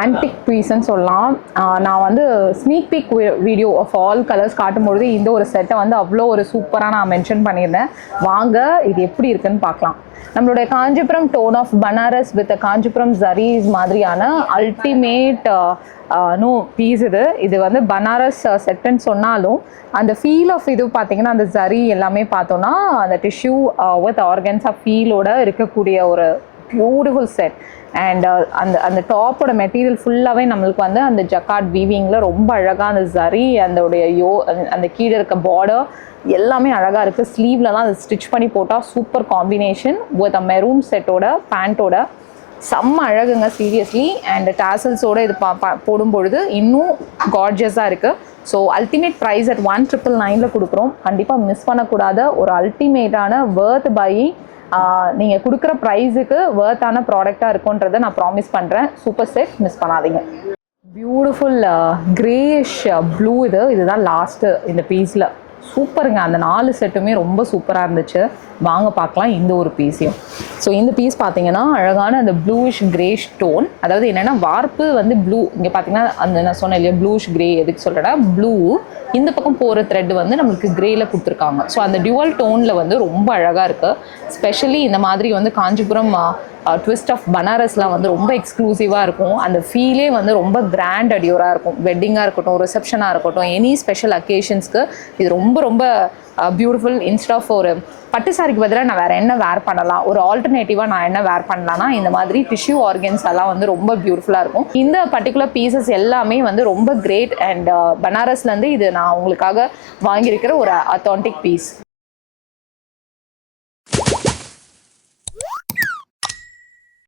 Antique பீஸ்ன்னு சொல்லலாம். நான் வந்து sneak peek video of all colours காட்டும்பொழுது இந்த ஒரு செட்டை வந்து அவ்வளோ ஒரு சூப்பராக நான் மென்ஷன் பண்ணியிருந்தேன். வாங்க இது எப்படி இருக்குன்னு பார்க்கலாம். நம்மளுடைய Kanchipuram tone of Banaras with Kanchipuram zaris மாதிரியான அல்டிமேட் பீஸ் இது வந்து பனாரஸ் செட்டுன்னு சொன்னாலும் அந்த ஃபீல் ஆஃப் இது பார்த்தீங்கன்னா அந்த ஜரி எல்லாமே பார்த்தோன்னா அந்த டிஷ்யூ வித் ஆர்கன்ஸா ஃபீலோட இருக்கக்கூடிய ஒரு பியூட்டிஃபுல் செட். அண்ட் அந்த டாப்போட மெட்டீரியல் ஃபுல்லாகவே நம்மளுக்கு வந்து அந்த ஜக்கார்ட் வீவிங்கில் ரொம்ப அழகாக அந்த ஜரி அந்த கீழே இருக்க பார்டர் எல்லாமே அழகாக இருக்குது. ஸ்லீவில் தான் அதை ஸ்டிச் பண்ணி போட்டால் சூப்பர் காம்பினேஷன் வித் மெரூன் செட்டோட பேண்ட்டோட செம்ம அழகுங்க சீரியஸ்லி. அண்ட் டாசல்ஸோடு இது போடும்பொழுது இன்னும் கார்ஜியஸாக இருக்குது. ஸோ அல்டிமேட் ப்ரைஸ் at 1999 கொடுக்குறோம். கண்டிப்பாக மிஸ் பண்ணக்கூடாத ஒரு அல்டிமேட்டான வேர்த் பையிங். நீங்கள் கொடுக்குற ப்ரைஸுக்கு வேர்த்தான ப்ராடக்டாக இருக்குன்றதை நான் ப்ராமிஸ் பண்ணுறேன். சூப்பர் செட், மிஸ் பண்ணாதீங்க. பியூட்டிஃபுல் கிரேஷ் ப்ளூ இதுதான் லாஸ்ட்டு இந்த பீஸில். சூப்பருங்க. அந்த 4 செட்டுமே ரொம்ப சூப்பராக இருந்துச்சு. வாங்க பார்க்கலாம் இந்த ஒரு பீஸையும். ஸோ இந்த பீஸ் பார்த்தீங்கன்னா அழகான அந்த ப்ளூயிஷ் கிரேஷ் டோன். அதாவது என்னென்னா வார்ப்பு வந்து ப்ளூ. இங்கே பார்த்தீங்கன்னா அந்த நான் சொன்னேன் இல்லையா ப்ளூஷ் கிரே எதுக்கு சொல்கிறேன்னா ப்ளூ இந்த பக்கம் போகிற த்ரெட் வந்து நம்மளுக்கு கிரேயில் கொடுத்துருக்காங்க. ஸோ அந்த டியூவல் டோனில் வந்து ரொம்ப அழகாக இருக்குது. ஸ்பெஷலி இந்த மாதிரி வந்து காஞ்சிபுரம் ட்விஸ்ட் ஆஃப் பனாரஸ்லாம் வந்து ரொம்ப எக்ஸ்க்ளூசிவாக இருக்கும். அந்த ஃபீலே வந்து ரொம்ப கிராண்ட் அடியோராக இருக்கும். வெட்டிங்காக இருக்கட்டும், ரிசப்ஷனாக இருக்கட்டும், எனி ஸ்பெஷல் அக்கேஷன்ஸ்க்கு இது ரொம்ப ரொம்ப பியூட்டிஃபுல். இன்ஸ்ட் ஆஃப் ஒரு பட்டு சாரிக்கு பதிலாக நான் வேறு என்ன வேர் பண்ணலாம், ஒரு ஆல்டர்னேட்டிவாக நான் என்ன வேர் பண்ணலான்னா இந்த மாதிரி டிஷ்யூ ஆர்கன்ஸ் எல்லாம் வந்து ரொம்ப பியூட்டிஃபுல்லாக இருக்கும். இந்த பர்டிகுலர் பீசஸ் எல்லாமே வந்து ரொம்ப கிரேட். அண்ட் பனாரஸ்லேருந்து இது நான் உங்களுக்காக வாங்கியிருக்கிற ஒரு அத்தான்டிக் பீஸ்.